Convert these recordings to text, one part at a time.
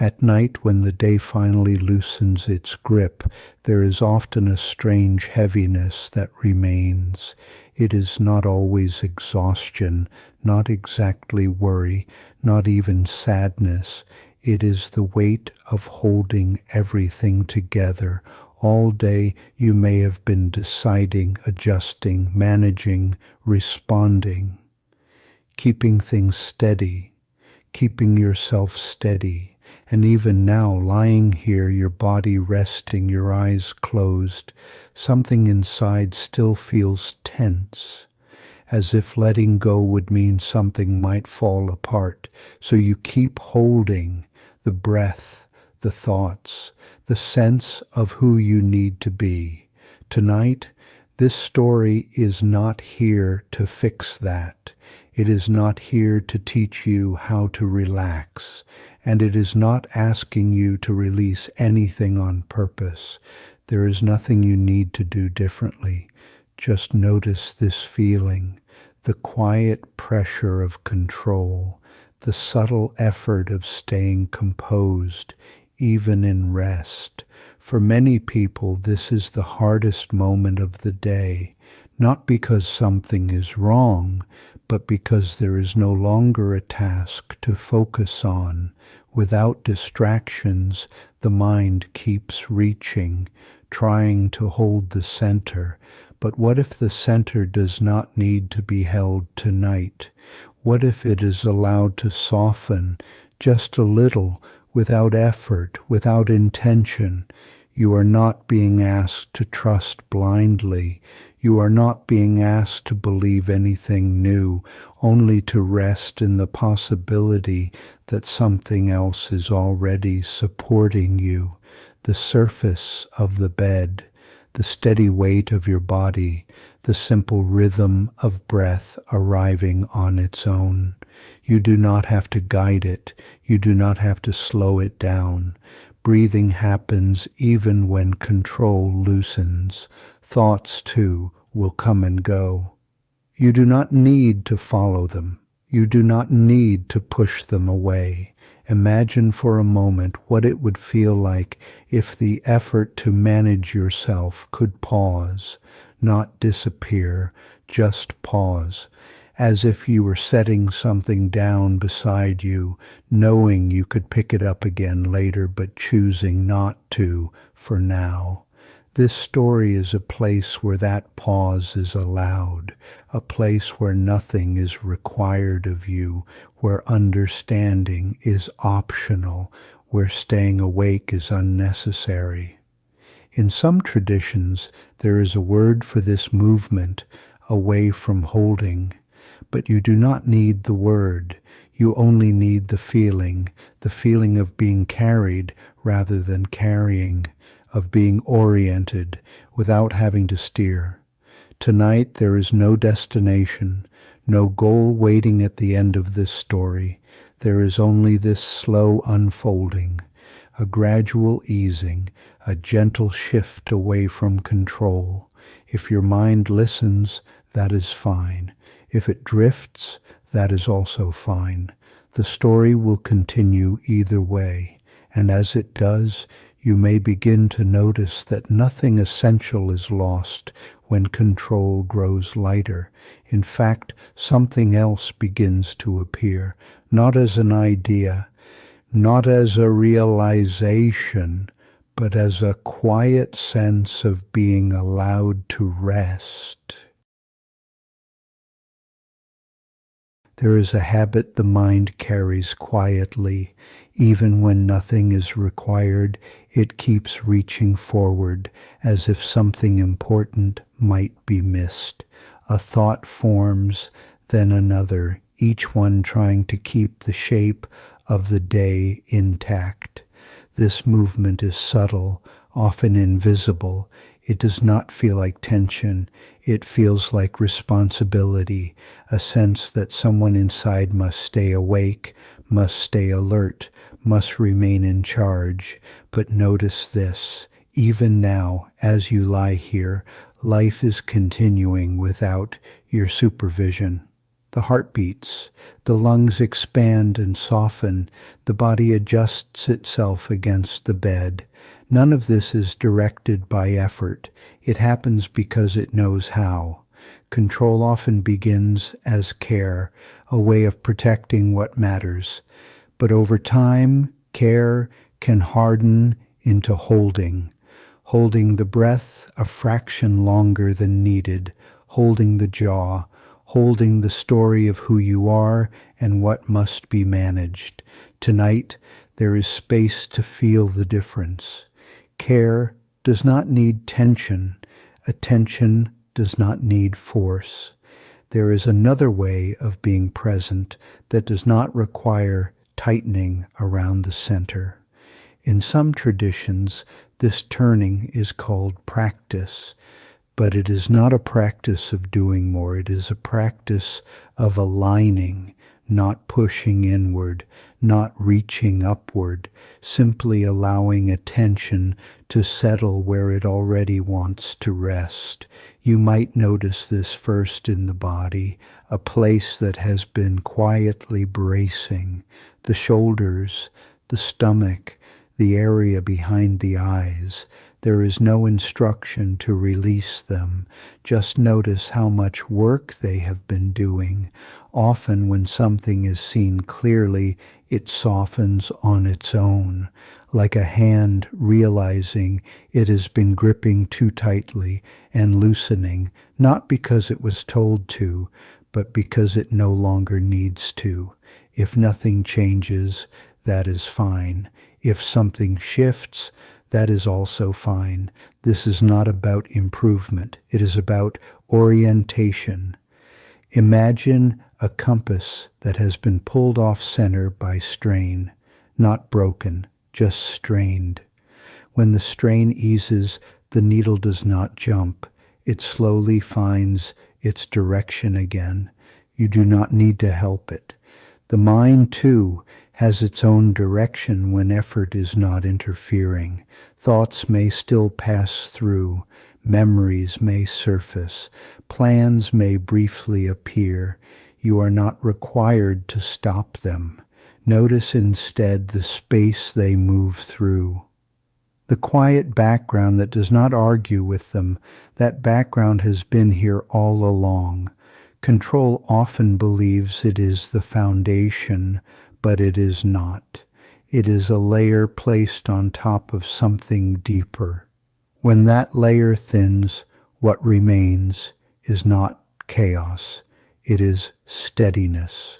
At night, when the day finally loosens its grip, there is often a strange heaviness that remains. It is not always exhaustion, not exactly worry, not even sadness. It is the weight of holding everything together. All day you may have been deciding, adjusting, managing, responding, keeping things steady, keeping yourself steady. And even now, lying here, your body resting, your eyes closed, something inside still feels tense, as if letting go would mean something might fall apart. So you keep holding the breath, the thoughts, the sense of who you need to be. Tonight, this story is not here to fix that. It is not here to teach you how to relax. And it is not asking you to release anything on purpose. There is nothing you need to do differently. Just notice this feeling, the quiet pressure of control, the subtle effort of staying composed, even in rest. For many people, this is the hardest moment of the day, not because something is wrong, but because there is no longer a task to focus on. Without distractions, the mind keeps reaching, trying to hold the center. But what if the center does not need to be held tonight? What if it is allowed to soften just a little, without effort, without intention? You are not being asked to trust blindly. You are not being asked to believe anything new, only to rest in the possibility that something else is already supporting you. The surface of the bed, the steady weight of your body, the simple rhythm of breath arriving on its own. You do not have to guide it. You do not have to slow it down. Breathing happens even when control loosens. Thoughts, too, will come and go. You do not need to follow them. You do not need to push them away. Imagine for a moment what it would feel like if the effort to manage yourself could pause, not disappear, just pause, as if you were setting something down beside you, knowing you could pick it up again later, but choosing not to for now. This story is a place where that pause is allowed, a place where nothing is required of you, where understanding is optional, where staying awake is unnecessary. In some traditions, there is a word for this movement, away from holding, but you do not need the word. You only need the feeling of being carried rather than carrying, of being oriented without having to steer. Tonight there is no destination, no goal waiting at the end of this story. There is only this slow unfolding, a gradual easing, a gentle shift away from control. If your mind listens, that is fine. If it drifts, that is also fine. The story will continue either way, and as it does, you may begin to notice that nothing essential is lost when control grows lighter. In fact, something else begins to appear, not as an idea, not as a realization, but as a quiet sense of being allowed to rest. There is a habit the mind carries quietly. Even when nothing is required, it keeps reaching forward as if something important might be missed. A thought forms, then another, each one trying to keep the shape of the day intact. This movement is subtle, often invisible. It does not feel like tension. It feels like responsibility, a sense that someone inside must stay awake, must stay alert, must remain in charge. But notice this, even now, as you lie here, life is continuing without your supervision. the heart beats, the lungs expand and soften, the body adjusts itself against the bed. None of this is directed by effort. It happens because it knows how. Control often begins as care, a way of protecting what matters. But over time, care can harden into holding the breath a fraction longer than needed, holding the jaw, holding the story of who you are and what must be managed. Tonight, there is space to feel the difference. Care does not need tension. Attention does not need force. There is another way of being present that does not require tightening around the center. In some traditions, this turning is called practice, but it is not a practice of doing more. It is a practice of aligning, not pushing inward, not reaching upward, simply allowing attention to settle where it already wants to rest. You might notice this first in the body, a place that has been quietly bracing, the shoulders, the stomach, the area behind the eyes. There is no instruction to release them. Just notice how much work they have been doing. Often when something is seen clearly, it softens on its own, like a hand realizing it has been gripping too tightly and loosening, not because it was told to, but because it no longer needs to. If nothing changes, that is fine. If something shifts, that is also fine. This is not about improvement. It is about orientation. Imagine a compass that has been pulled off center by strain, not broken, just strained. When the strain eases, the needle does not jump. It slowly finds its direction again. You do not need to help it. The mind, too, has its own direction when effort is not interfering. Thoughts may still pass through, memories may surface, plans may briefly appear. You are not required to stop them. Notice instead the space they move through. The quiet background that does not argue with them, that background has been here all along. Control often believes it is the foundation, but it is not. It is a layer placed on top of something deeper. When that layer thins, what remains is not chaos. It is steadiness.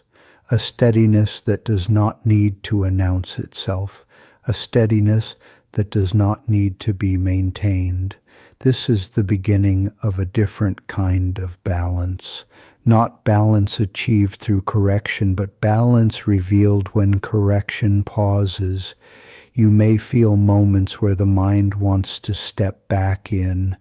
A steadiness that does not need to announce itself. A steadiness that does not need to be maintained. This is the beginning of a different kind of balance. Not balance achieved through correction, but balance revealed when correction pauses. You may feel moments where the mind wants to step back in,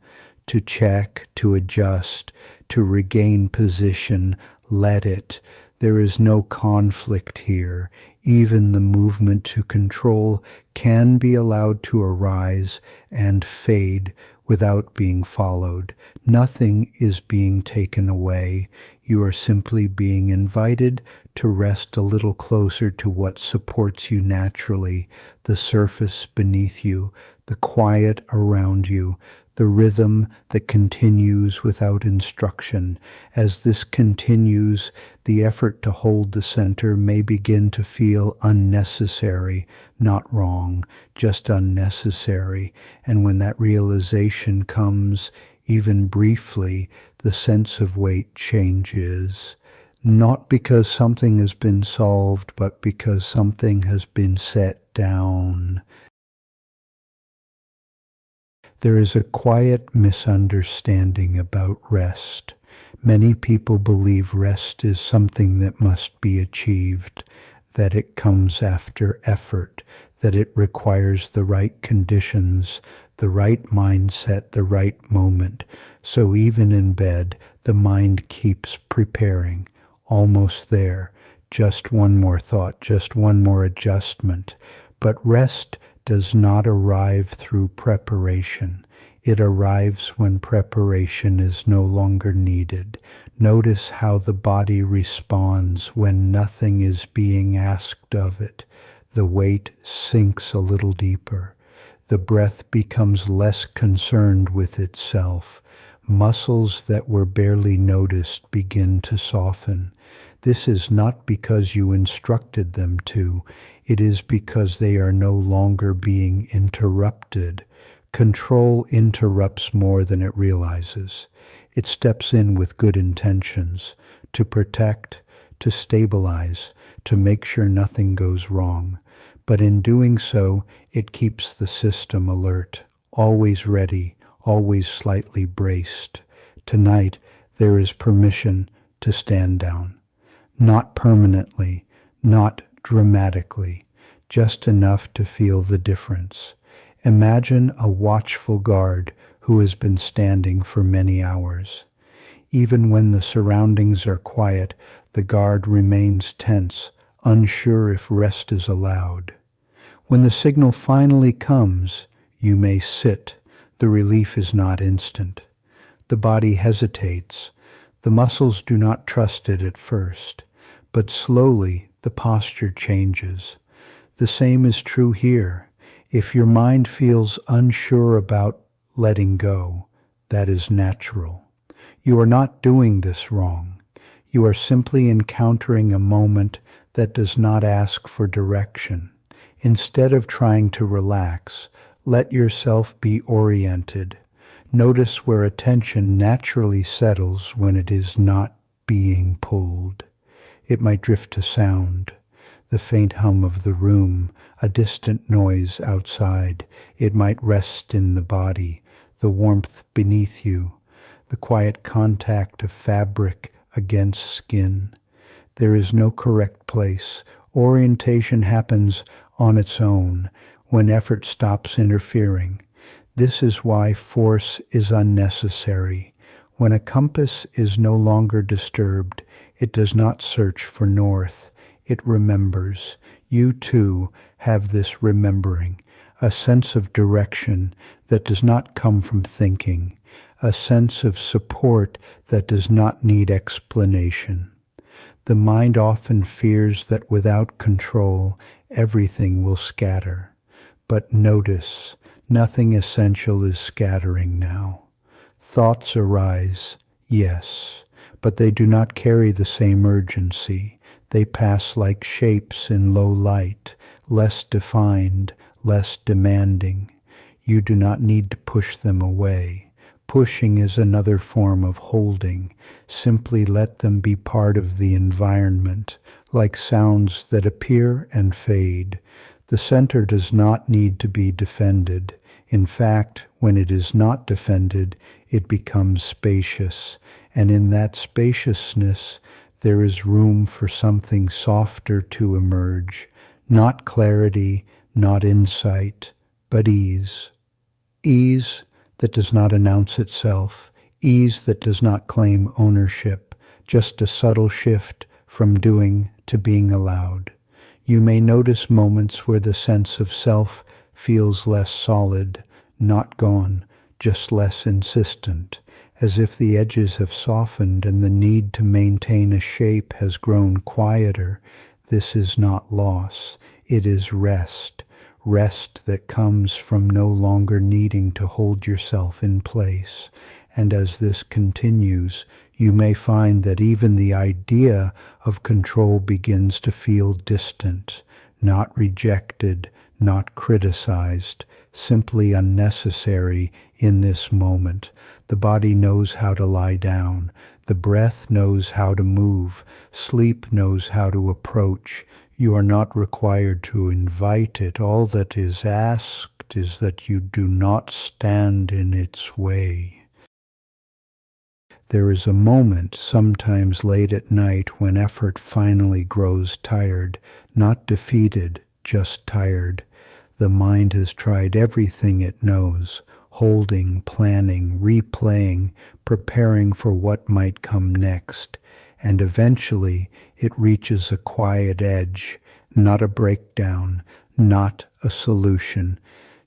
to check, to adjust, to regain position. Let it. There is no conflict here. Even the movement to control can be allowed to arise and fade without being followed. Nothing is being taken away. You are simply being invited to rest a little closer to what supports you naturally, the surface beneath you, the quiet around you, the rhythm that continues without instruction. As this continues, the effort to hold the center may begin to feel unnecessary, not wrong, just unnecessary. And when that realization comes, even briefly, the sense of weight changes. Not because something has been solved, but because something has been set down. There is a quiet misunderstanding about rest. Many people believe rest is something that must be achieved, that it comes after effort, that it requires the right conditions, the right mindset, the right moment. So even in bed, the mind keeps preparing, almost there, just one more thought, just one more adjustment. But rest does not arrive through preparation. It arrives when preparation is no longer needed. Notice how the body responds when nothing is being asked of it. The weight sinks a little deeper. The breath becomes less concerned with itself. Muscles that were barely noticed begin to soften. This is not because you instructed them to. It is because they are no longer being interrupted. Control interrupts more than it realizes. It steps in with good intentions, to protect, to stabilize, to make sure nothing goes wrong. But in doing so, it keeps the system alert, always ready, always slightly braced. Tonight, there is permission to stand down. Not permanently, not dramatically, just enough to feel the difference. Imagine a watchful guard who has been standing for many hours. Even when the surroundings are quiet, the guard remains tense, unsure if rest is allowed. When the signal finally comes, you may sit. The relief is not instant. The body hesitates. The muscles do not trust it at first, but slowly the posture changes. The same is true here. If your mind feels unsure about letting go, that is natural. You are not doing this wrong. You are simply encountering a moment that does not ask for direction. Instead of trying to relax, let yourself be oriented. Notice where attention naturally settles when it is not being pulled. It might drift to sound, the faint hum of the room, a distant noise outside. It might rest in the body, the warmth beneath you, the quiet contact of fabric against skin. There is no correct place. Orientation happens on its own when effort stops interfering. This is why force is unnecessary. When a compass is no longer disturbed, it does not search for north. It remembers. You too have this remembering, a sense of direction that does not come from thinking, a sense of support that does not need explanation. The mind often fears that without control, everything will scatter. But notice, nothing essential is scattering now. Thoughts arise, yes, but they do not carry the same urgency. They pass like shapes in low light, less defined, less demanding. You do not need to push them away. Pushing is another form of holding. Simply let them be part of the environment, like sounds that appear and fade. The center does not need to be defended. In fact, when it is not defended, it becomes spacious. And in that spaciousness, there is room for something softer to emerge. Not clarity, not insight, but ease. Ease that does not announce itself, ease that does not claim ownership, just a subtle shift from doing to being allowed. You may notice moments where the sense of self feels less solid, not gone, just less insistent, as if the edges have softened and the need to maintain a shape has grown quieter. This is not loss, it is rest. Rest that comes from no longer needing to hold yourself in place. And as this continues, you may find that even the idea of control begins to feel distant, not rejected, not criticized, simply unnecessary in this moment. The body knows how to lie down. The breath knows how to move. Sleep knows how to approach. You are not required to invite it. All that is asked is that you do not stand in its way. There is a moment, sometimes late at night, when effort finally grows tired, not defeated, just tired. The mind has tried everything it knows, holding, planning, replaying, preparing for what might come next. And eventually it reaches a quiet edge, not a breakdown, not a solution,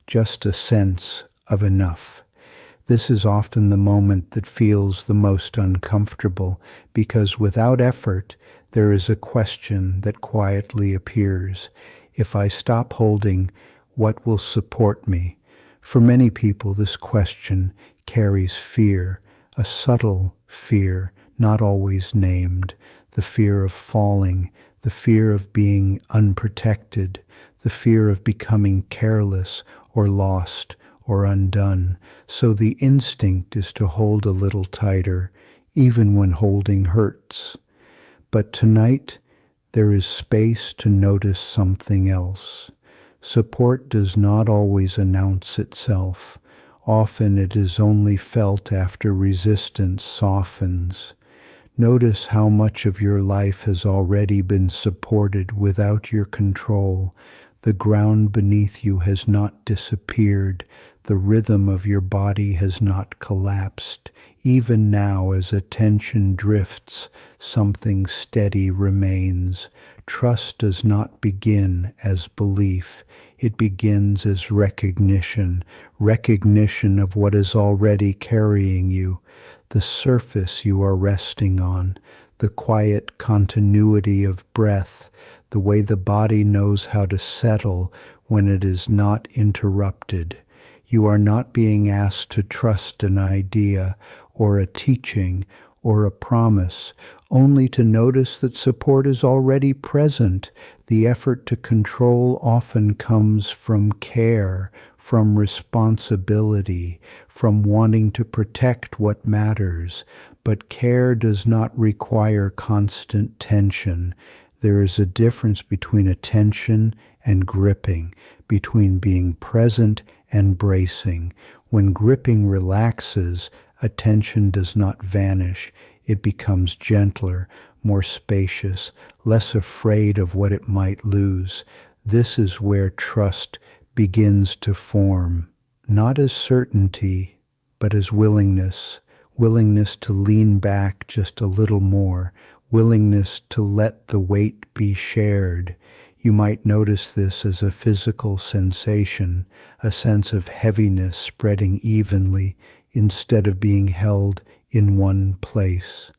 just a sense of enough. This is often the moment that feels the most uncomfortable because without effort, there is a question that quietly appears. If I stop holding, what will support me? For many people, this question carries fear, a subtle fear, not always named, the fear of falling, the fear of being unprotected, the fear of becoming careless or lost or undone. So the instinct is to hold a little tighter, even when holding hurts. But tonight, there is space to notice something else. Support does not always announce itself. Often it is only felt after resistance softens. Notice how much of your life has already been supported without your control. The ground beneath you has not disappeared. The rhythm of your body has not collapsed. Even now, as attention drifts, something steady remains. Trust does not begin as belief. It begins as recognition, recognition of what is already carrying you, the surface you are resting on, the quiet continuity of breath, the way the body knows how to settle when it is not interrupted. You are not being asked to trust an idea or a teaching or a promise, only to notice that support is already present. The effort to control often comes from care, from responsibility, from wanting to protect what matters. But care does not require constant tension. There is a difference between attention and gripping, between being present and bracing. When gripping relaxes, attention does not vanish. It becomes gentler, more spacious, less afraid of what it might lose. This is where trust begins to form, not as certainty, but as willingness, willingness to lean back just a little more, willingness to let the weight be shared. You might notice this as a physical sensation, a sense of heaviness spreading evenly instead of being held in one place.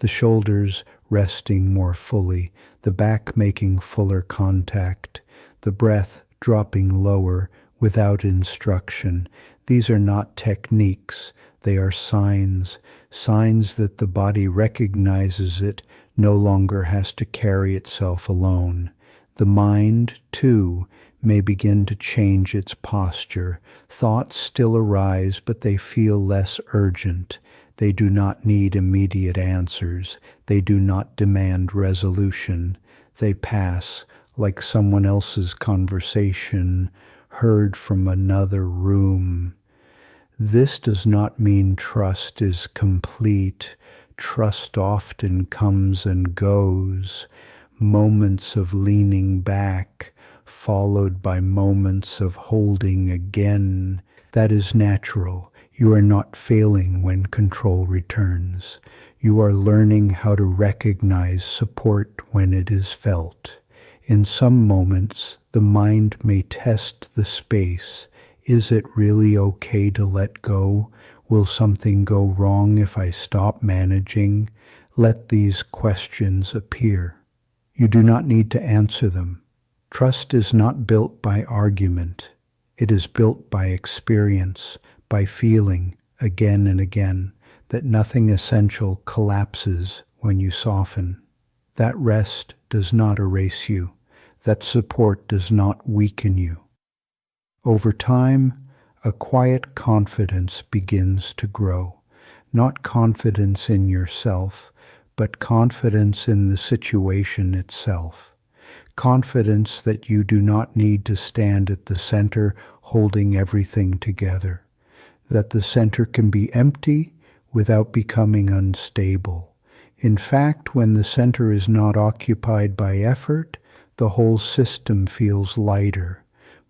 The shoulders resting more fully, the back making fuller contact, the breath dropping lower without instruction. These are not techniques, they are signs, signs that the body recognizes it no longer has to carry itself alone. The mind, too, may begin to change its posture. Thoughts still arise, but they feel less urgent. They do not need immediate answers. They do not demand resolution. They pass like someone else's conversation, heard from another room. This does not mean trust is complete. Trust often comes and goes. Moments of leaning back, followed by moments of holding again. That is natural. You are not failing when control returns. You are learning how to recognize support when it is felt. In some moments, the mind may test the space. Is it really okay to let go? Will something go wrong if I stop managing? Let these questions appear. You do not need to answer them. Trust is not built by argument. It is built by experience, by feeling again and again that nothing essential collapses when you soften. That rest does not erase you. That support does not weaken you. Over time, a quiet confidence begins to grow. Not confidence in yourself, but confidence in the situation itself. Confidence that you do not need to stand at the center holding everything together. That the center can be empty without becoming unstable. In fact, when the center is not occupied by effort, the whole system feels lighter,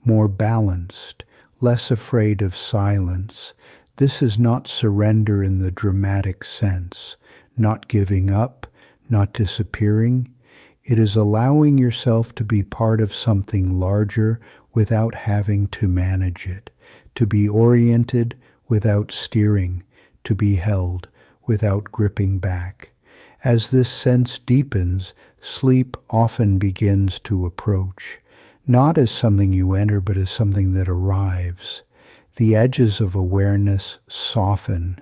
more balanced, less afraid of silence. This is not surrender in the dramatic sense, not giving up, not disappearing. It is allowing yourself to be part of something larger without having to manage it, to be oriented without steering, to be held without gripping back. As this sense deepens, sleep often begins to approach, not as something you enter, but as something that arrives. The edges of awareness soften.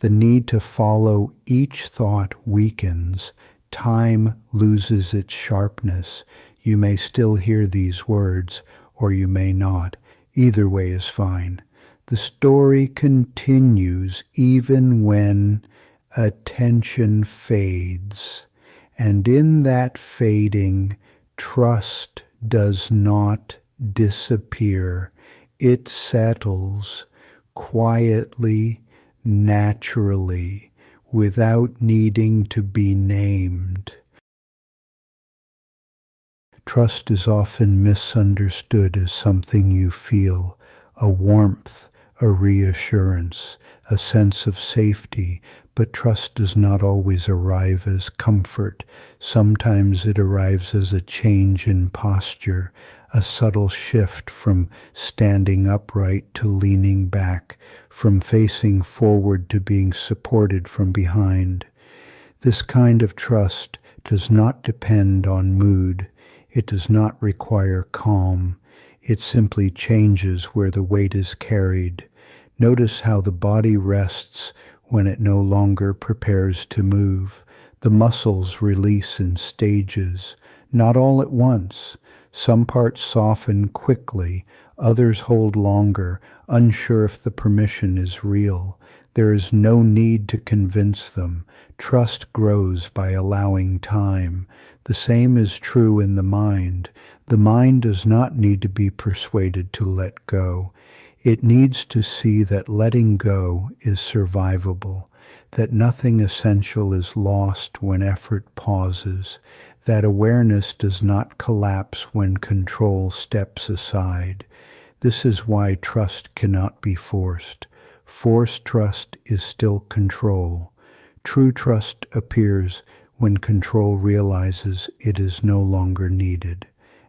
The need to follow each thought weakens. Time loses its sharpness. You may still hear these words, or you may not. Either way is fine. The story continues even when attention fades. And in that fading, trust does not disappear. It settles quietly, naturally, without needing to be named. Trust is often misunderstood as something you feel, a warmth, a reassurance, a sense of safety, but trust does not always arrive as comfort. Sometimes it arrives as a change in posture, a subtle shift from standing upright to leaning back, from facing forward to being supported from behind. This kind of trust does not depend on mood. It does not require calm. It simply changes where the weight is carried. Notice how the body rests when it no longer prepares to move. The muscles release in stages, not all at once. Some parts soften quickly, others hold longer, unsure if the permission is real. There is no need to convince them. Trust grows by allowing time. The same is true in the mind. The mind does not need to be persuaded to let go. It needs to see that letting go is survivable, that nothing essential is lost when effort pauses, that awareness does not collapse when control steps aside. This is why trust cannot be forced. Forced trust is still control. True trust appears when control realizes it is no longer needed.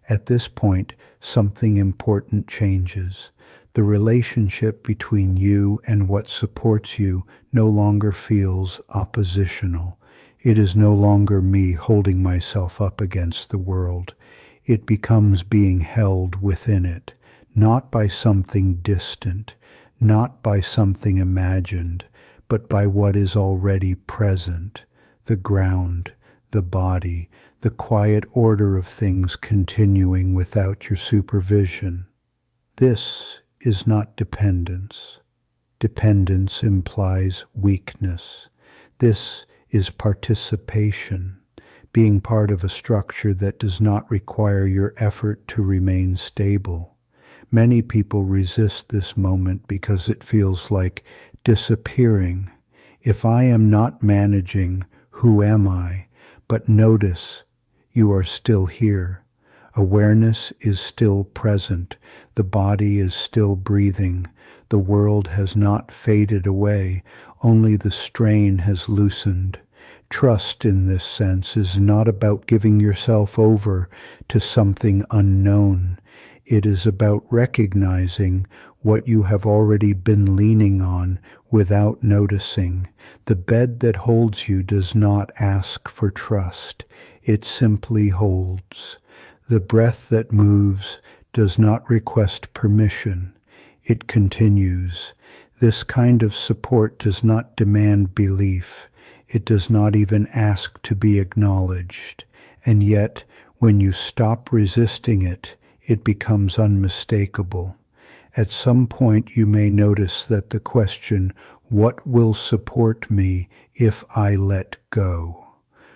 At this point, something important changes. The relationship between you and what supports you no longer feels oppositional. It is no longer me holding myself up against the world. It becomes being held within it, not by something distant, not by something imagined, but by what is already present, the ground, the body, the quiet order of things continuing without your supervision. This is not dependence. Dependence implies weakness. This is participation, being part of a structure that does not require your effort to remain stable. Many people resist this moment because it feels like disappearing. If I am not managing, who am I? But notice, you are still here. Awareness is still present. The body is still breathing. The world has not faded away. Only the strain has loosened. Trust in this sense is not about giving yourself over to something unknown. It is about recognizing what you have already been leaning on without noticing. The bed that holds you does not ask for trust. It simply holds. The breath that moves does not request permission. It continues. This kind of support does not demand belief. It does not even ask to be acknowledged. And yet, when you stop resisting it, it becomes unmistakable. At some point you may notice that the question, "What will support me if I let go?"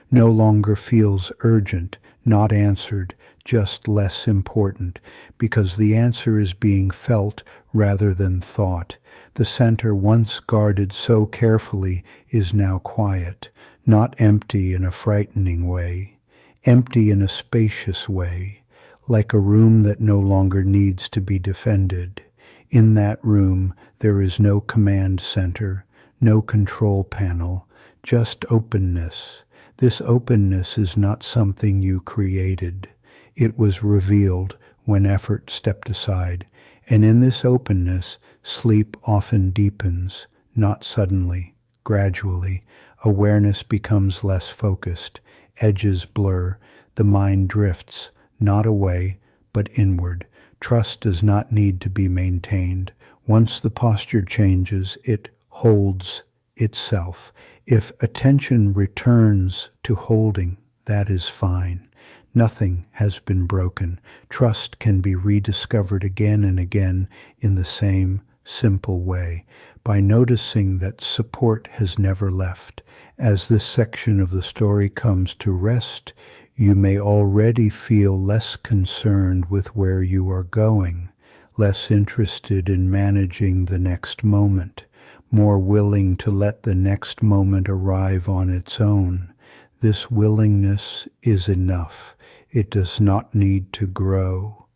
no longer feels urgent, not answered, just less important, because the answer is being felt rather than thought. The center once guarded so carefully is now quiet, not empty in a frightening way, empty in a spacious way, like a room that no longer needs to be defended. In that room, there is no command center, no control panel, just openness. This openness is not something you created. It was revealed when effort stepped aside, And in this openness, sleep often deepens, not suddenly, gradually. Awareness becomes less focused, edges blur, the mind drifts, not away, but inward. Trust does not need to be maintained. Once the posture changes, it holds itself. If attention returns to holding, that is fine. Nothing has been broken. Trust can be rediscovered again and again in the same simple way, by noticing that support has never left. As this section of the story comes to rest, you may already feel less concerned with where you are going, less interested in managing the next moment, more willing to let the next moment arrive on its own. This willingness is enough. It does not need to grow.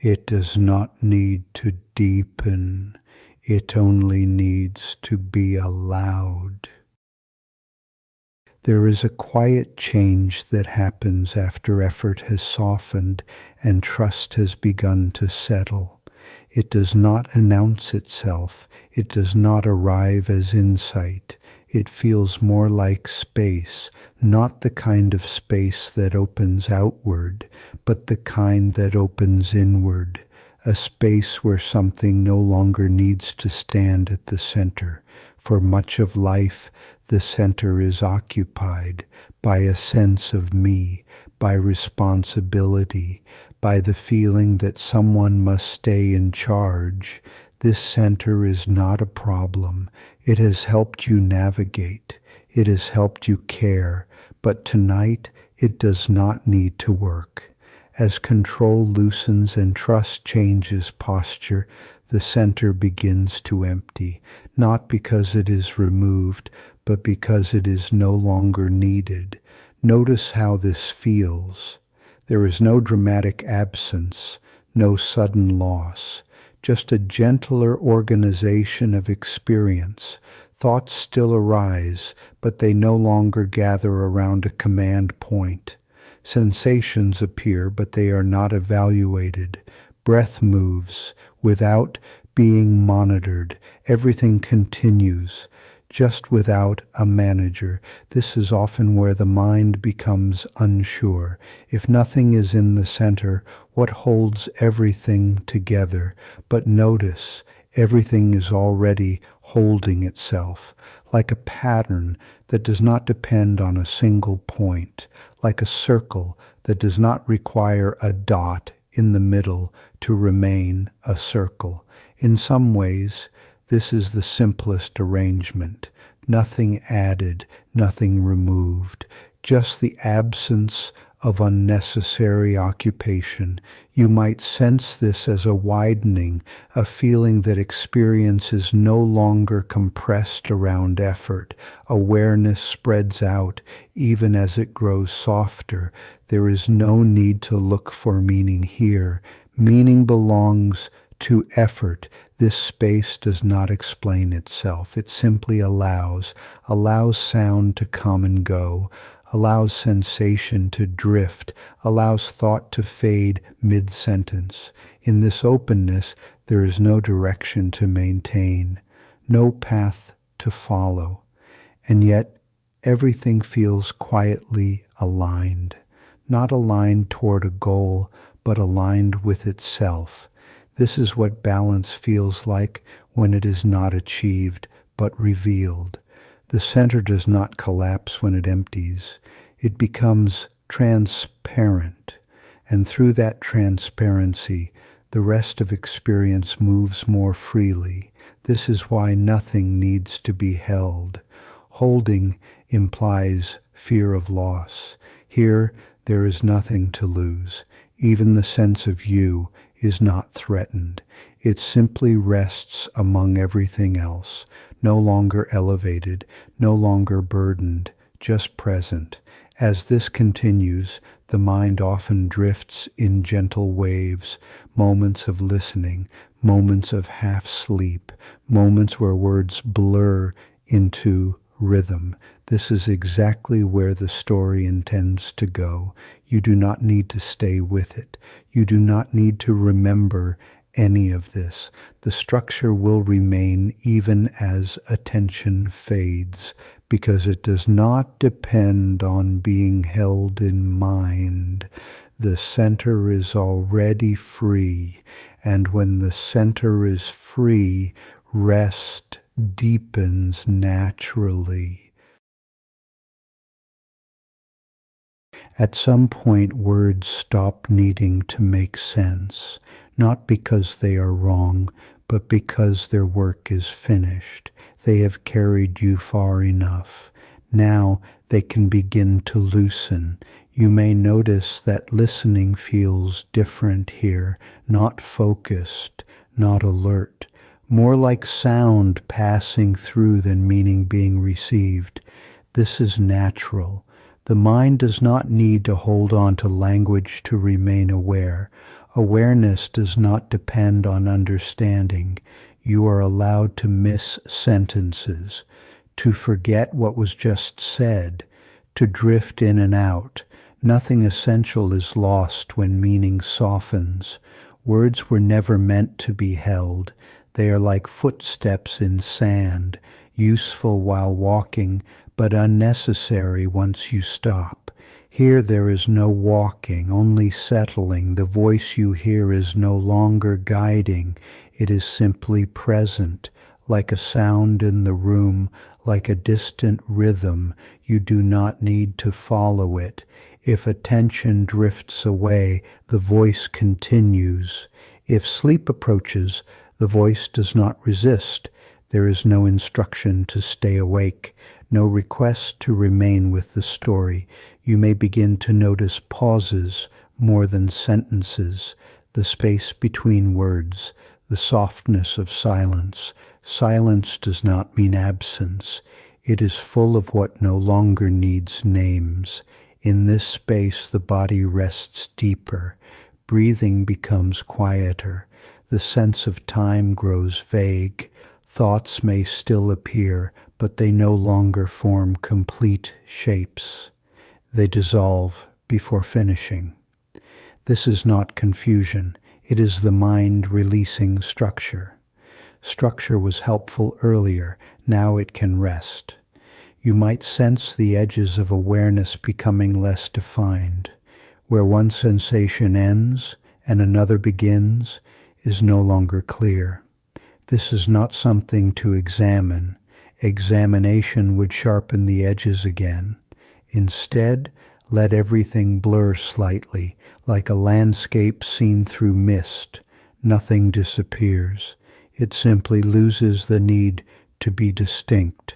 It does not need to deepen. It only needs to be allowed. There is a quiet change that happens after effort has softened and trust has begun to settle. It does not announce itself. It does not arrive as insight. It feels more like space, not the kind of space that opens outward, but the kind that opens inward, a space where something no longer needs to stand at the center. For much of life, the center is occupied by a sense of me, by responsibility, by the feeling that someone must stay in charge. This center is not a problem. It has helped you navigate. It has helped you care. But tonight, it does not need to work. As control loosens and trust changes posture, the center begins to empty, not because it is removed, but because it is no longer needed. Notice how this feels. There is no dramatic absence, no sudden loss, just a gentler organization of experience. Thoughts still arise, but they no longer gather around a command point. Sensations appear, but they are not evaluated. Breath moves without being monitored. Everything continues, just without a manager. This is often where the mind becomes unsure. If nothing is in the center, what holds everything together? But notice, everything is already holding itself, like a pattern that does not depend on a single point, like a circle that does not require a dot in the middle to remain a circle. In some ways, this is the simplest arrangement. Nothing added, nothing removed, just the absence of unnecessary occupation. You might sense this as a widening, a feeling that experience is no longer compressed around effort. Awareness spreads out even as it grows softer. There is no need to look for meaning here. Meaning belongs to effort. This space does not explain itself. It simply allows sound to come and go, allows sensation to drift, allows thought to fade mid-sentence. In this openness, there is no direction to maintain, no path to follow, and yet everything feels quietly aligned, not aligned toward a goal, but aligned with itself. This is what balance feels like when it is not achieved, but revealed. The center does not collapse when it empties. It becomes transparent, and through that transparency, the rest of experience moves more freely. This is why nothing needs to be held. Holding implies fear of loss. Here, there is nothing to lose. Even the sense of you is not threatened. It simply rests among everything else, no longer elevated, no longer burdened, just present. As this continues, the mind often drifts in gentle waves, moments of listening, moments of half sleep, moments where words blur into rhythm. This is exactly where the story intends to go. You do not need to stay with it. You do not need to remember any of this. The structure will remain even as attention fades, because it does not depend on being held in mind. The center is already free, and when the center is free, rest deepens naturally. At some point, words stop needing to make sense, not because they are wrong, but because their work is finished. They have carried you far enough. Now they can begin to loosen. You may notice that listening feels different here, not focused, not alert, more like sound passing through than meaning being received. This is natural. The mind does not need to hold on to language to remain aware. Awareness does not depend on understanding. You are allowed to miss sentences, to forget what was just said, to drift in and out. Nothing essential is lost when meaning softens. Words were never meant to be held. They are like footsteps in sand, useful while walking, but unnecessary once you stop. Here there is no walking, only settling. The voice you hear is no longer guiding. It is simply present, like a sound in the room, like a distant rhythm. You do not need to follow it. If attention drifts away, the voice continues. If sleep approaches, the voice does not resist. There is no instruction to stay awake, no request to remain with the story. You may begin to notice pauses more than sentences, the space between words, the softness of silence. Silence does not mean absence. It is full of what no longer needs names. In this space, the body rests deeper. Breathing becomes quieter. The sense of time grows vague. Thoughts may still appear, but they no longer form complete shapes. They dissolve before finishing. This is not confusion. It is the mind releasing structure. Structure was helpful earlier. Now it can rest. You might sense the edges of awareness becoming less defined. Where one sensation ends and another begins is no longer clear. This is not something to examine. Examination would sharpen the edges again. Instead, let everything blur slightly, like a landscape seen through mist. Nothing disappears. It simply loses the need to be distinct.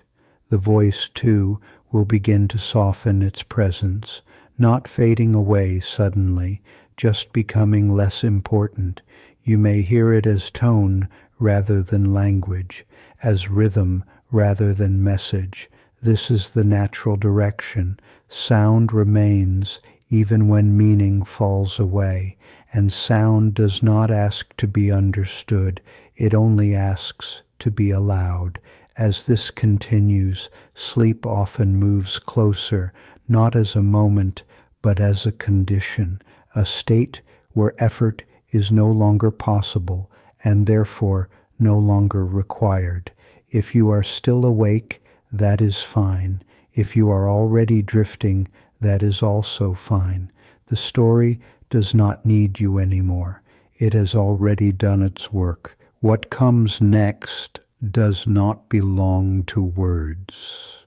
The voice, too, will begin to soften its presence, not fading away suddenly, just becoming less important. You may hear it as tone rather than language, as rhythm rather than message. This is the natural direction. Sound remains even when meaning falls away, and sound does not ask to be understood. It only asks to be allowed. As this continues, sleep often moves closer, not as a moment, but as a condition, a state where effort is no longer possible and therefore no longer required. If you are still awake, that is fine. If you are already drifting, that is also fine. The story does not need you anymore. It has already done its work. What comes next does not belong to words.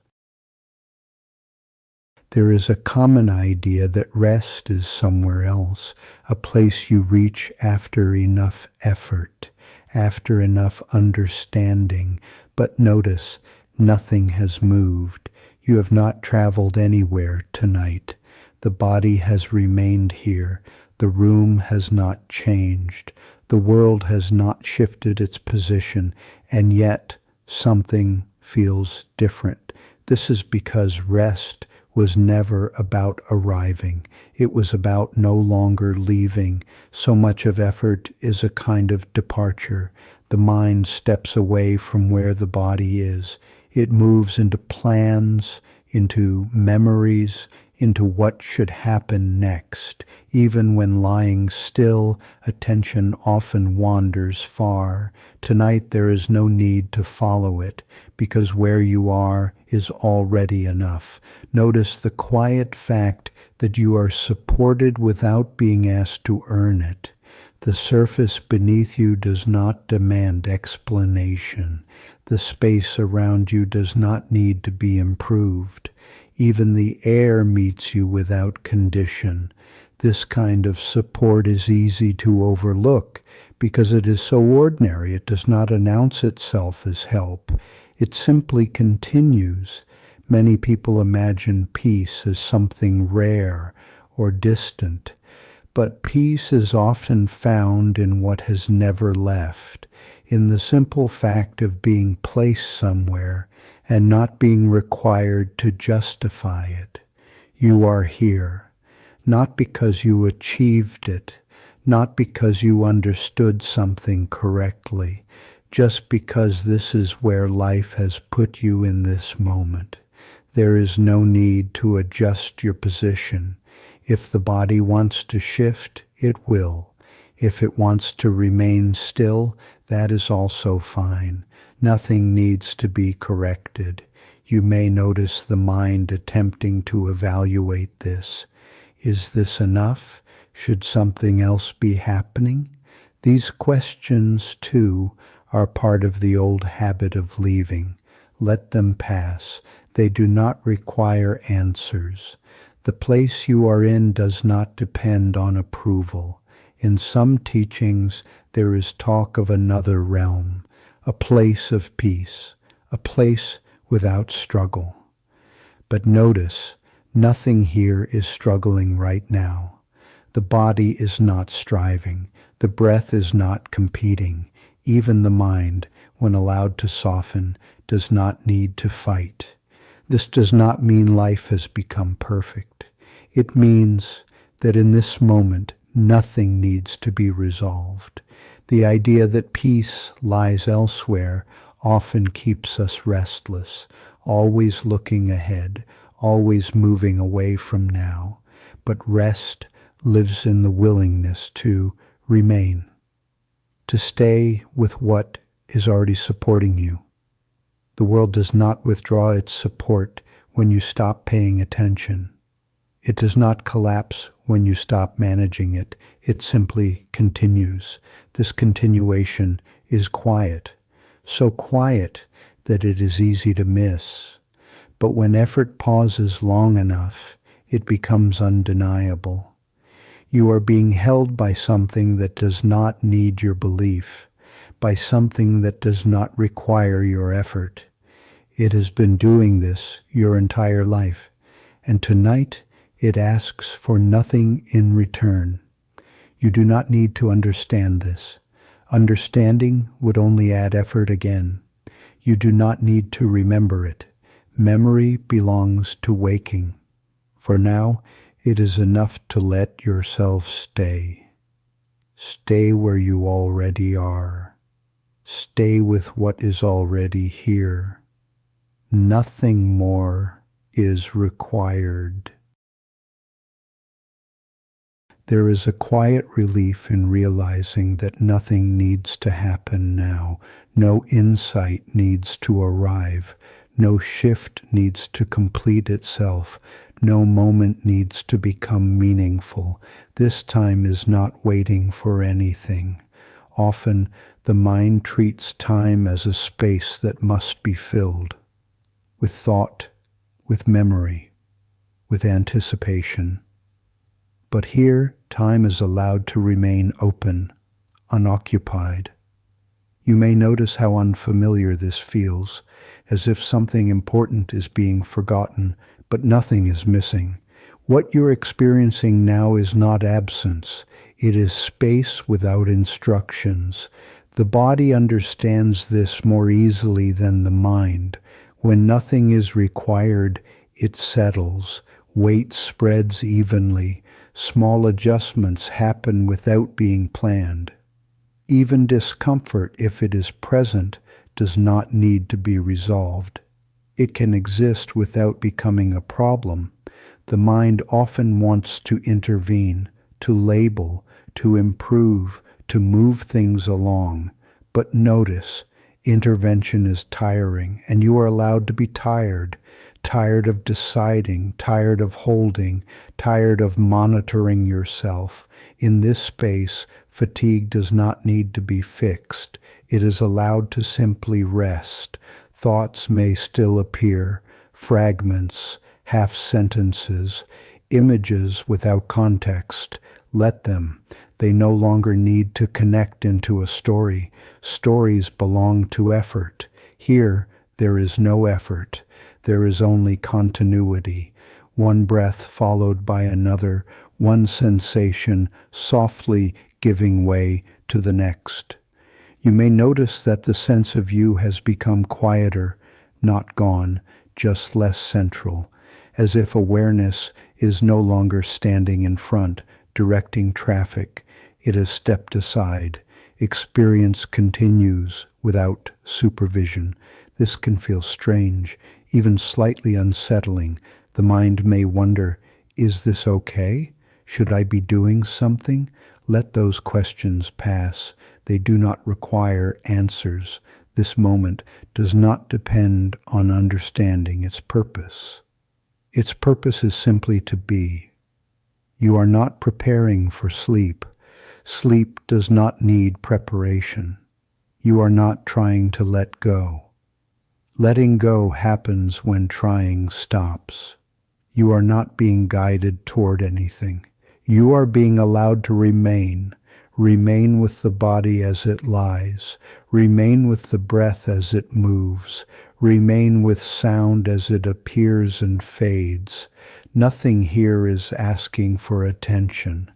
There is a common idea that rest is somewhere else, a place you reach after enough effort, after enough understanding. But notice, nothing has moved. You have not traveled anywhere tonight. The body has remained here. The room has not changed. The world has not shifted its position, and yet something feels different. This is because rest was never about arriving. It was about no longer leaving. So much of effort is a kind of departure. The mind steps away from where the body is. It moves into plans, into memories, into what should happen next. Even when lying still, attention often wanders far. Tonight there is no need to follow it, because where you are is already enough. Notice the quiet fact that you are supported without being asked to earn it. The surface beneath you does not demand explanation. The space around you does not need to be improved. Even the air meets you without condition. This kind of support is easy to overlook because it is so ordinary. It does not announce itself as help. It simply continues. Many people imagine peace as something rare or distant, but peace is often found in what has never left, in the simple fact of being placed somewhere and not being required to justify it. You are here, not because you achieved it, not because you understood something correctly, just because this is where life has put you in this moment. There is no need to adjust your position. If the body wants to shift, it will. If it wants to remain still, that is also fine. Nothing needs to be corrected. You may notice the mind attempting to evaluate this. Is this enough? Should something else be happening? These questions, too, are part of the old habit of leaving. Let them pass. They do not require answers. The place you are in does not depend on approval. In some teachings, there is talk of another realm, a place of peace, a place without struggle. But notice, nothing here is struggling right now. The body is not striving. The breath is not competing. Even the mind, when allowed to soften, does not need to fight. This does not mean life has become perfect. It means that in this moment, nothing needs to be resolved. The idea that peace lies elsewhere often keeps us restless, always looking ahead, always moving away from now. But rest lives in the willingness to remain, to stay with what is already supporting you. The world does not withdraw its support when you stop paying attention. It does not collapse when you stop managing it. It simply continues. This continuation is quiet, so quiet that it is easy to miss. But when effort pauses long enough, it becomes undeniable. You are being held by something that does not need your belief, by something that does not require your effort. It has been doing this your entire life, and tonight it asks for nothing in return. You do not need to understand this. Understanding would only add effort again. You do not need to remember it. Memory belongs to waking. For now, it is enough to let yourself stay. Stay where you already are. Stay with what is already here. Nothing more is required. There is a quiet relief in realizing that nothing needs to happen now. No insight needs to arrive. No shift needs to complete itself. No moment needs to become meaningful. This time is not waiting for anything. Often, the mind treats time as a space that must be filled with thought, with memory, with anticipation. But here, time is allowed to remain open, unoccupied. You may notice how unfamiliar this feels, as if something important is being forgotten, but nothing is missing. What you're experiencing now is not absence. It is space without instructions. The body understands this more easily than the mind. When nothing is required, it settles. Weight spreads evenly. Small adjustments happen without being planned. Even discomfort, if it is present, does not need to be resolved. It can exist without becoming a problem. The mind often wants to intervene, to label, to improve, to move things along. But notice, intervention is tiring, and you are allowed to be tired. Tired of deciding, tired of holding, tired of monitoring yourself. In this space, fatigue does not need to be fixed. It is allowed to simply rest. Thoughts may still appear, fragments, half sentences, images without context. Let them. They no longer need to connect into a story. Stories belong to effort. Here, there is no effort. There is only continuity. One breath followed by another, one sensation softly giving way to the next. You may notice that the sense of you has become quieter, not gone, just less central, as if awareness is no longer standing in front, directing traffic. It has stepped aside. Experience continues without supervision. This can feel strange, even slightly unsettling. The mind may wonder, is this okay? Should I be doing something? Let those questions pass. They do not require answers. This moment does not depend on understanding its purpose. Its purpose is simply to be. You are not preparing for sleep. Sleep does not need preparation. You are not trying to let go. Letting go happens when trying stops. You are not being guided toward anything. You are being allowed to remain. Remain with the body as it lies. Remain with the breath as it moves. Remain with sound as it appears and fades. Nothing here is asking for attention.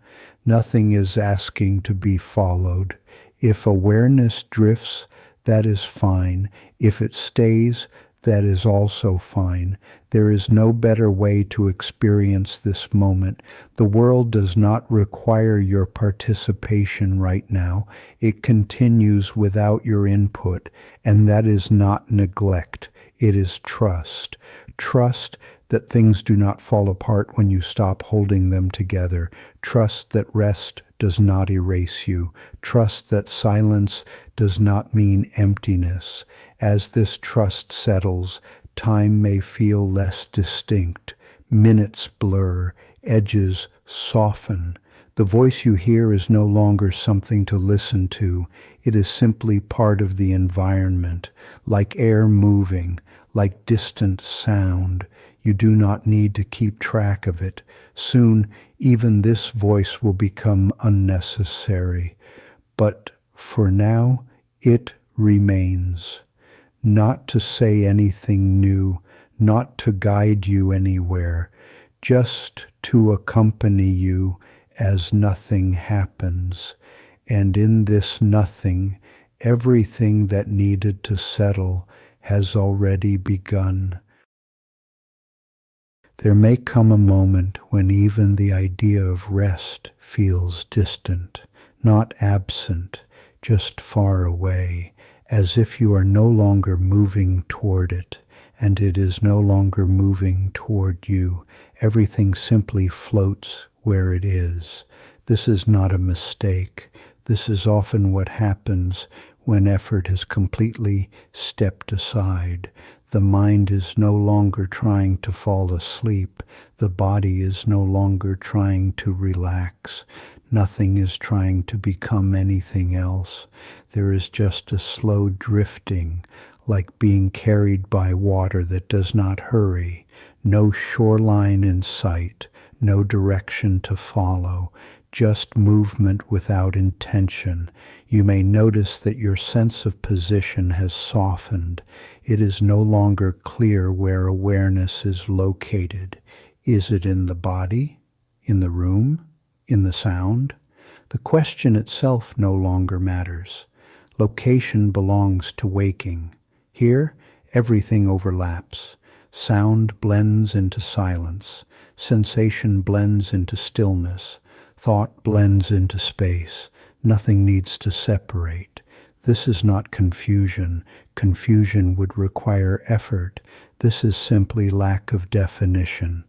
Nothing is asking to be followed. If awareness drifts, that is fine. If it stays, that is also fine. There is no better way to experience this moment. The world does not require your participation right now. It continues without your input, and that is not neglect. It is trust. Trust that things do not fall apart when you stop holding them together. Trust that rest does not erase you. Trust that silence does not mean emptiness. As this trust settles, time may feel less distinct. Minutes blur, edges soften. The voice you hear is no longer something to listen to. It is simply part of the environment, like air moving, like distant sound. You do not need to keep track of it. Soon, even this voice will become unnecessary. But for now, it remains. Not to say anything new, not to guide you anywhere, just to accompany you as nothing happens. And in this nothing, everything that needed to settle has already begun. There may come a moment when even the idea of rest feels distant, not absent, just far away, as if you are no longer moving toward it, and it is no longer moving toward you. Everything simply floats where it is. This is not a mistake. This is often what happens when effort has completely stepped aside. The mind is no longer trying to fall asleep. The body is no longer trying to relax. Nothing is trying to become anything else. There is just a slow drifting, like being carried by water that does not hurry. No shoreline in sight, no direction to follow, just movement without intention. You may notice that your sense of position has softened. It is no longer clear where awareness is located. Is it in the body? In the room? In the sound? The question itself no longer matters. Location belongs to waking. Here, everything overlaps. Sound blends into silence. Sensation blends into stillness. Thought blends into space. Nothing needs to separate. This is not confusion. Confusion would require effort. This is simply lack of definition.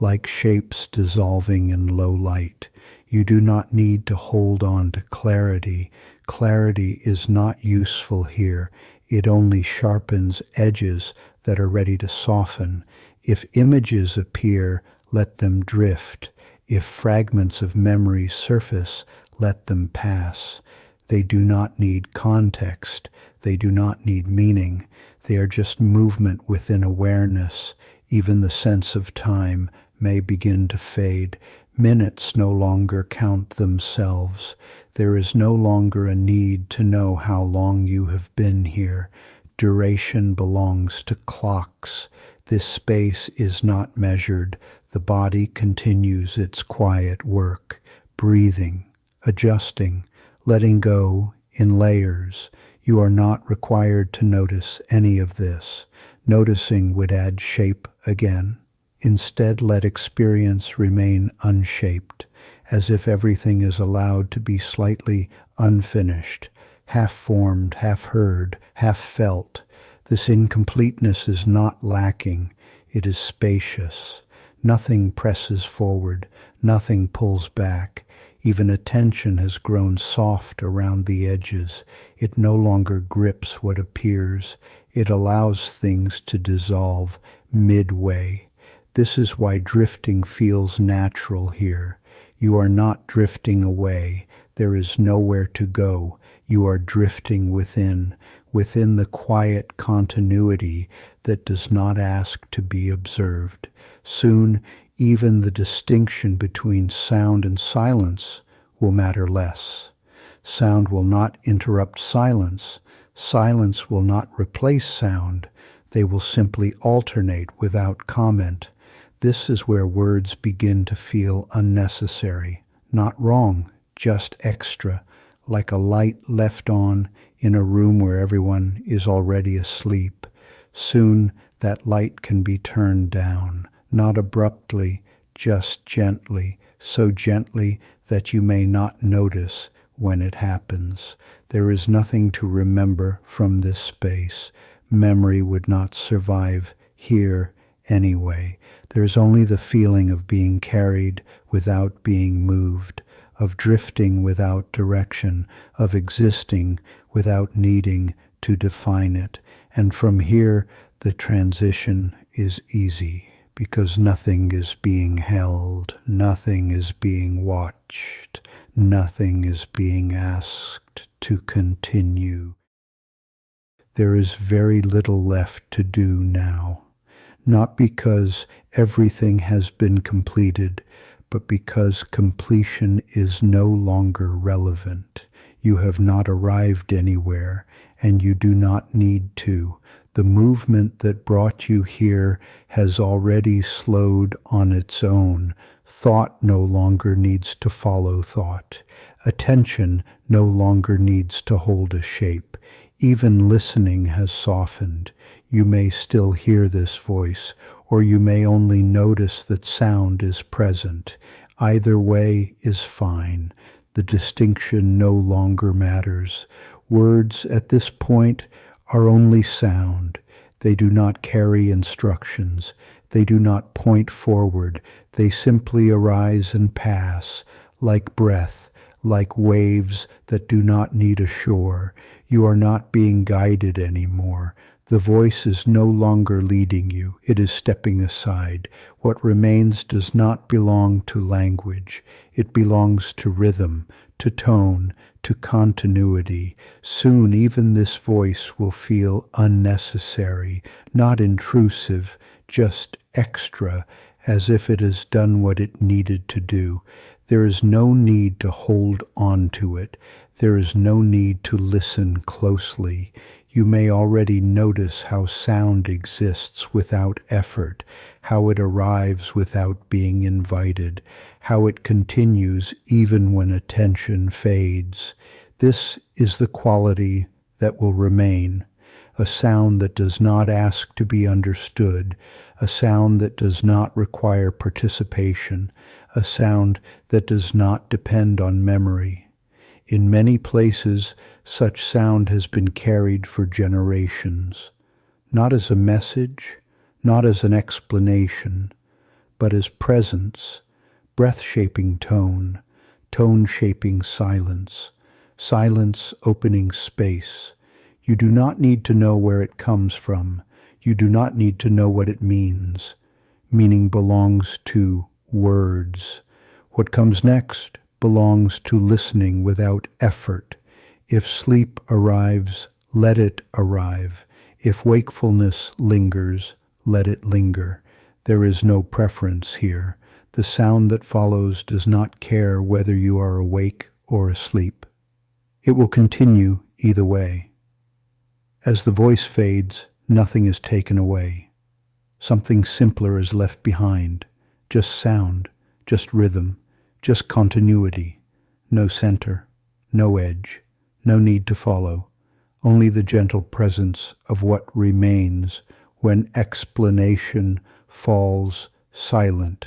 like shapes dissolving in low light. You do not need to hold on to clarity. Clarity is not useful here. It only sharpens edges that are ready to soften. If images appear, let them drift. If fragments of memory surface, let them pass. They do not need context. They do not need meaning. They are just movement within awareness. Even the sense of time may begin to fade. Minutes no longer count themselves. There is no longer a need to know how long you have been here. Duration belongs to clocks. This space is not measured. The body continues its quiet work, breathing, adjusting, letting go in layers. You are not required to notice any of this. Noticing would add shape again. Instead, let experience remain unshaped, as if everything is allowed to be slightly unfinished, half-formed, half-heard, half-felt. This incompleteness is not lacking. It is spacious. Nothing presses forward. Nothing pulls back. Even attention has grown soft around the edges. It no longer grips what appears. It allows things to dissolve midway. This is why drifting feels natural here. You are not drifting away. There is nowhere to go. You are drifting within the quiet continuity that does not ask to be observed. Soon, even the distinction between sound and silence will matter less. Sound will not interrupt silence. Silence will not replace sound. They will simply alternate without comment. This is where words begin to feel unnecessary. Not wrong, just extra, like a light left on in a room where everyone is already asleep. Soon that light can be turned down, not abruptly, just gently, so gently that you may not notice when it happens. There is nothing to remember from this space. Memory would not survive here anyway. There is only the feeling of being carried without being moved, of drifting without direction, of existing without needing to define it. And from here, the transition is easy, because nothing is being held, nothing is being watched, nothing is being asked to continue. There is very little left to do now, not because everything has been completed, but because completion is no longer relevant. You have not arrived anywhere, and you do not need to. The movement that brought you here has already slowed on its own. Thought no longer needs to follow thought. Attention no longer needs to hold a shape. Even listening has softened. You may still hear this voice, or you may only notice that sound is present. Either way is fine. The distinction no longer matters. Words at this point are only sound. They do not carry instructions. They do not point forward. They simply arise and pass, like breath, like waves that do not need a shore. You are not being guided anymore. The voice is no longer leading you. It is stepping aside. What remains does not belong to language. It belongs to rhythm, to tone, to continuity. Soon even this voice will feel unnecessary, not intrusive, just extra, as if it has done what it needed to do. There is no need to hold on to it. There is no need to listen closely. You may already notice how sound exists without effort, how it arrives without being invited, how it continues even when attention fades. This is the quality that will remain, a sound that does not ask to be understood, a sound that does not require participation, a sound that does not depend on memory. In many places, such sound has been carried for generations, not as a message, not as an explanation, but as presence, breath-shaping tone, tone-shaping silence, silence opening space. You do not need to know where it comes from. You do not need to know what it means. Meaning belongs to words. What comes next belongs to listening without effort. If sleep arrives, let it arrive. If wakefulness lingers, let it linger. There is no preference here. The sound that follows does not care whether you are awake or asleep. It will continue either way. As the voice fades, nothing is taken away. Something simpler is left behind. Just sound, just rhythm, just continuity. No center, no edge, no need to follow. Only the gentle presence of what remains when explanation falls silent.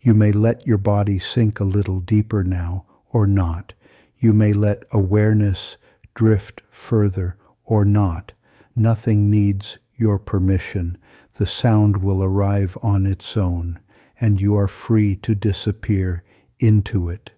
You may let your body sink a little deeper now or not. You may let awareness drift further or not. Nothing needs your permission. The sound will arrive on its own, and you are free to disappear into it.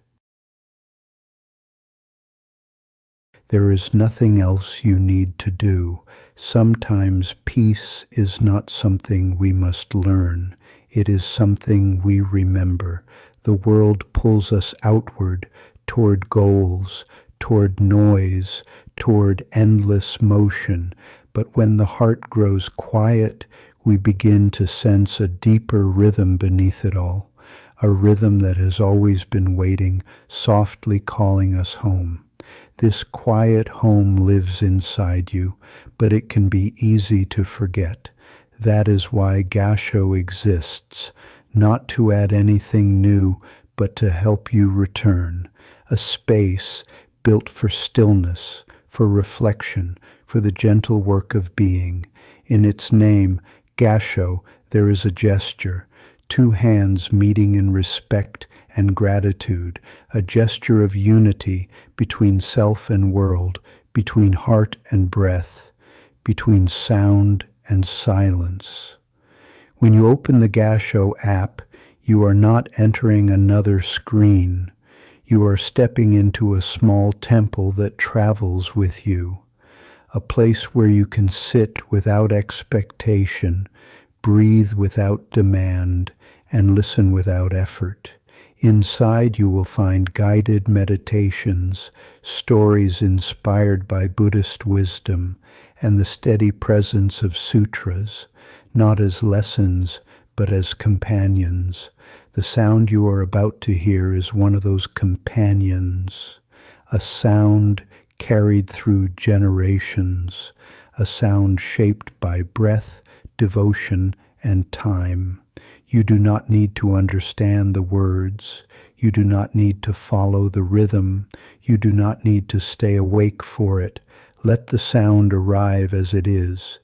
There is nothing else you need to do. Sometimes peace is not something we must learn. It is something we remember. The world pulls us outward, toward goals, toward noise, toward endless motion. But when the heart grows quiet, we begin to sense a deeper rhythm beneath it all, a rhythm that has always been waiting, softly calling us home. This quiet home lives inside you, but it can be easy to forget. That is why Gassho exists, not to add anything new, but to help you return. A space built for stillness, for reflection, for the gentle work of being. In its name, Gassho, there is a gesture, two hands meeting in respect and gratitude, a gesture of unity between self and world, between heart and breath, between sound and silence. When you open the Gassho app, you are not entering another screen. You are stepping into a small temple that travels with you, a place where you can sit without expectation, breathe without demand, and listen without effort. Inside you will find guided meditations, stories inspired by Buddhist wisdom, and the steady presence of sutras, not as lessons, but as companions. The sound you are about to hear is one of those companions, a sound carried through generations, a sound shaped by breath, devotion, and time. You do not need to understand the words. You do not need to follow the rhythm. You do not need to stay awake for it. Let the sound arrive as it is.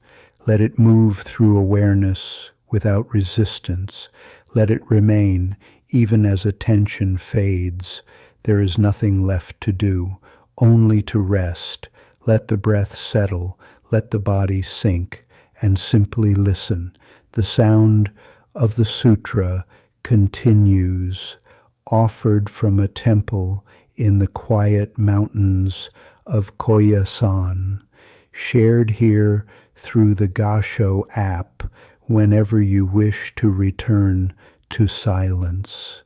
Let it move through awareness without resistance. Let it remain even as attention fades. There is nothing left to do, only to rest. Let the breath settle. Let the body sink, and simply listen. The sound of the sutra continues, offered from a temple in the quiet mountains of Koya-san, shared here through the Gassho app whenever you wish to return to silence.